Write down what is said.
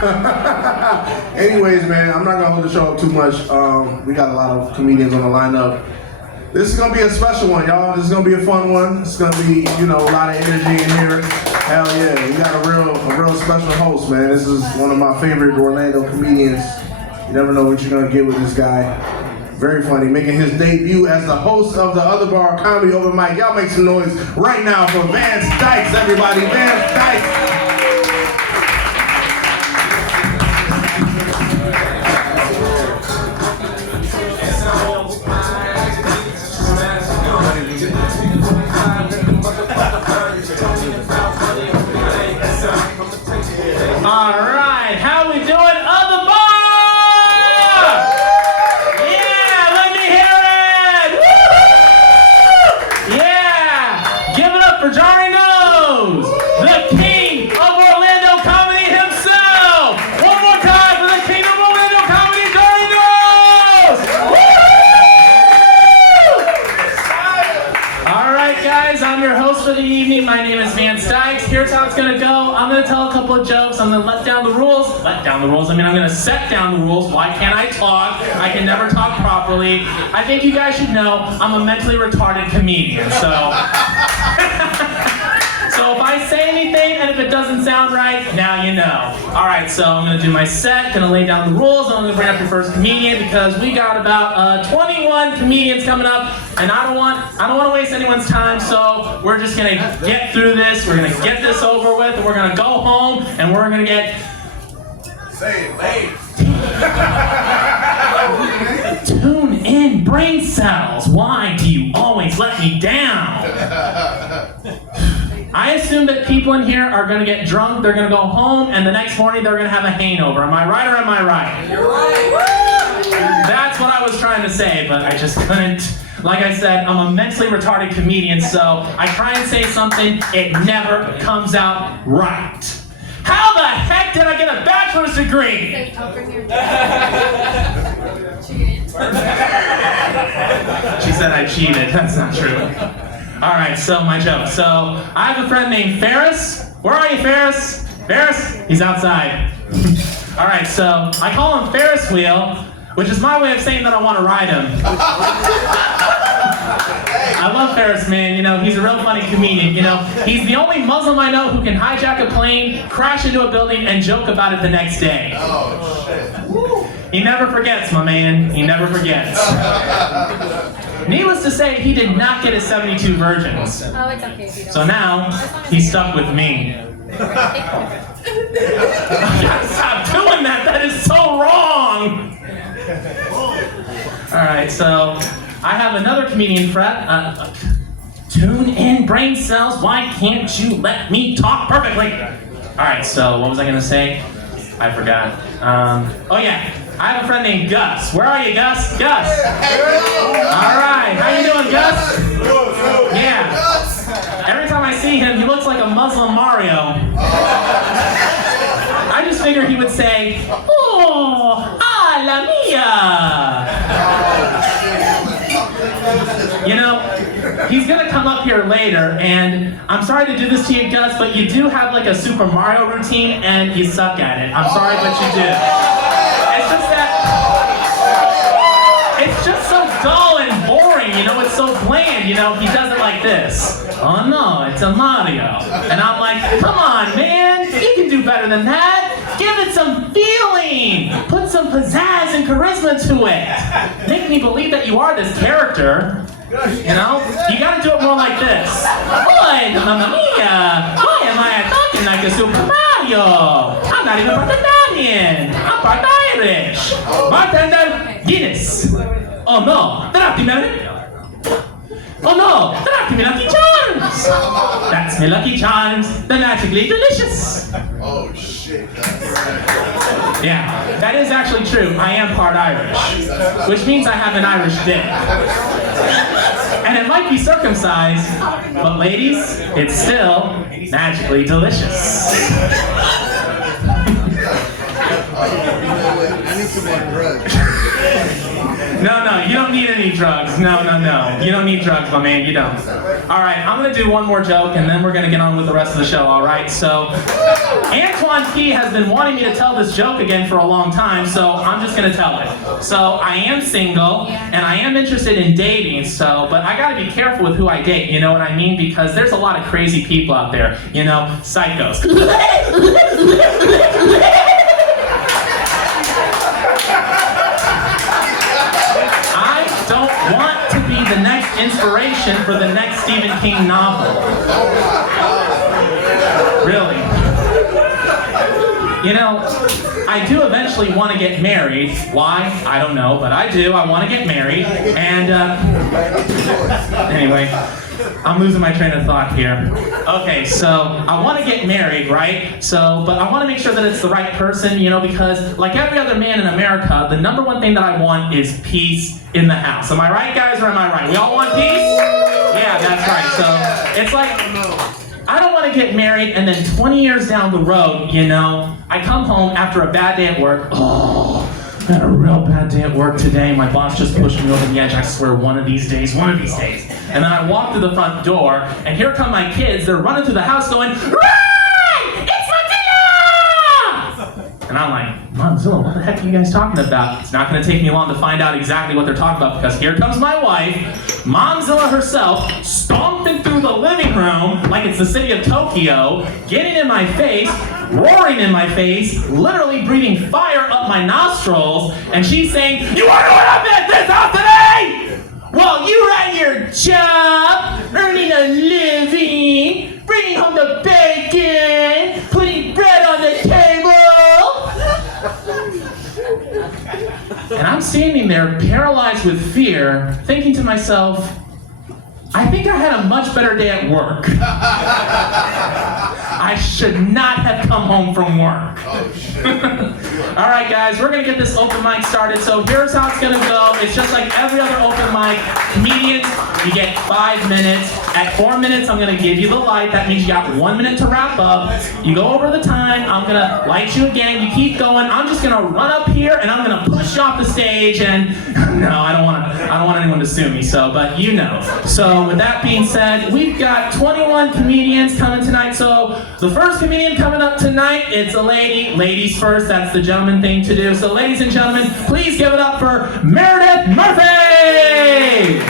Anyways, man, I'm not gonna hold the show up too much. We got a lot of comedians on the lineup. This is gonna be a special one, y'all. This is gonna be a fun one. It's gonna be, a lot of energy in here. Hell yeah, we got a real special host, man. This is one of my favorite Orlando comedians. You never know what you're gonna get with this guy. Very funny, making his debut as the host of the Other Bar Comedy Open Mic. Y'all make some noise right now for Vance Dykes, everybody. Vance Dykes. All right, how we doing, Other Bar? Yeah, let me hear it! Woo-hoo! Yeah, give it up for Johnny Nose, the king of Orlando comedy himself. One more time for the king of Orlando comedy, Johnny Nose. Woo! All right, guys, I'm your host for the evening. My name is Vance Dykes. Here's how it's gonna go. I'm gonna tell a couple of jokes. I'm gonna let down the rules. I'm gonna set down the rules. Why can't I talk? I can never talk properly. I think you guys should know I'm a mentally retarded comedian, so. So if I say anything and if it doesn't sound right, now you know. All right, so I'm gonna do my set, gonna lay down the rules, and I'm gonna bring up your first comedian because we got about 21 comedians coming up, and I don't want to waste anyone's time, so we're just gonna get through this, we're gonna get this over with, and we're gonna go home, and we're gonna get... Say it, babe. Tune in, brain cells. Why do you always let me down? I assume that people in here are going to get drunk, they're going to go home, and the next morning they're going to have a hangover. Am I right or am I right? You're right. That's what I was trying to say, but I just couldn't. Like I said, I'm a mentally retarded comedian, so I try and say something, it never comes out right. How the heck did I get a bachelor's degree? She said I cheated. That's not true. All right, so my joke. So I have a friend named Ferris. Where are you, Ferris? Ferris? He's outside. All right, so I call him Ferris Wheel, which is my way of saying that I want to ride him. I love Ferris, man. He's a real funny comedian. He's the only Muslim I know who can hijack a plane, crash into a building, and joke about it the next day. Oh, shit. He never forgets, my man. He never forgets. Needless to say, he did not get his 72 virgins. Oh, it's okay if you don't. So now, he's stuck with me. I gotta stop doing that. That is so wrong. All right, so I have another comedian friend. Tune in, brain cells. Why can't you let me talk perfectly? All right, so what was I gonna say? I forgot. Oh yeah, I have a friend named Gus. Where are you, Gus? Gus. All right, how you doing, Gus? Yeah. Every time I see him, he looks like a Muslim Mario. I just figured he would say, "Oh, la mia." He's gonna come up here later, and I'm sorry to do this to you, Gus, but you do have like a Super Mario routine, and you suck at it. I'm sorry, but you do. It's just so dull and boring, it's so bland, he does it like this. Oh no, it's a Mario. And I'm like, come on, man, you can do better than that. Give it some feeling. Put some pizzazz and charisma to it. Make me believe that you are this character. You gotta do it more like this. Boy, mamma mia, why am I talking like a Super Mario? I'm not even part Italian. I'm part Irish. Bartender, Guinness. Oh no, tratti me. Oh no, tratti me Lucky Charms. That's me Lucky Charms. They're magically delicious. Oh shit. Yeah, that is actually true. I am part Irish, which means I have an Irish dick. And it might be circumcised, but ladies, it's still magically delicious. I need some more drugs. No, you don't don't need any drugs. No. You don't need drugs, my man. You don't. All right, I'm going to do one more joke, and then we're going to get on with the rest of the show, all right? So, Antoine Key has been wanting me to tell this joke again for a long time, so I'm just going to tell it. So, I am single, and I am interested in dating, but I got to be careful with who I date, you know what I mean? Because there's a lot of crazy people out there, you know, psychos. I don't want to be the next inspiration for the next Stephen King novel. Really. You know, I do eventually want to get married. Why? I don't know, but I do. I want to get married. And, anyway, I'm losing my train of thought here. Okay, so I want to get married, right? But I want to make sure that it's the right person, you know, because like every other man in America, the number one thing that I want is peace in the house. Am I right, guys, or am I right? We all want peace? Yeah, that's right. So it's like, I don't want to get married and then 20 years down the road, you know, I come home after a bad day at work. Oh, I had a real bad day at work today. My boss just pushed me over the edge. I swear, one of these days. And then I walk through the front door, and here come my kids. They're running through the house going, "Run! It's Mozilla!" And I'm like, "Mozilla, what the heck are you guys talking about?" It's not going to take me long to find out exactly what they're talking about, because here comes my wife, Momzilla herself, stomping through the living room like it's the city of Tokyo, getting in my face, roaring in my face, literally breathing fire up my nostrils, and she's saying, "You want to know what happened at this house today? Well, you were at your job, earning a living, bringing home the bacon, putting bread on the table." And I'm standing there paralyzed with fear, thinking to myself, I think I had a much better day at work. I should not have come home from work. All right, guys, we're going to get this open mic started. So here's how it's going to go. It's just like every other open mic. Comedians, you get 5 minutes. At 4 minutes, I'm going to give you the light. That means you got 1 minute to wrap up. You go over the time. I'm going to light you again. You keep going. I'm just going to run up here, and I'm going to push you off the stage. And no, I don't want anyone to sue me. But you know. So with that being said, we've got 21 comedians coming tonight. So the first comedian coming up tonight, it's a lady. Ladies first. That's the gentleman thing to do. So ladies and gentlemen, please give it up for Meredith Murphy!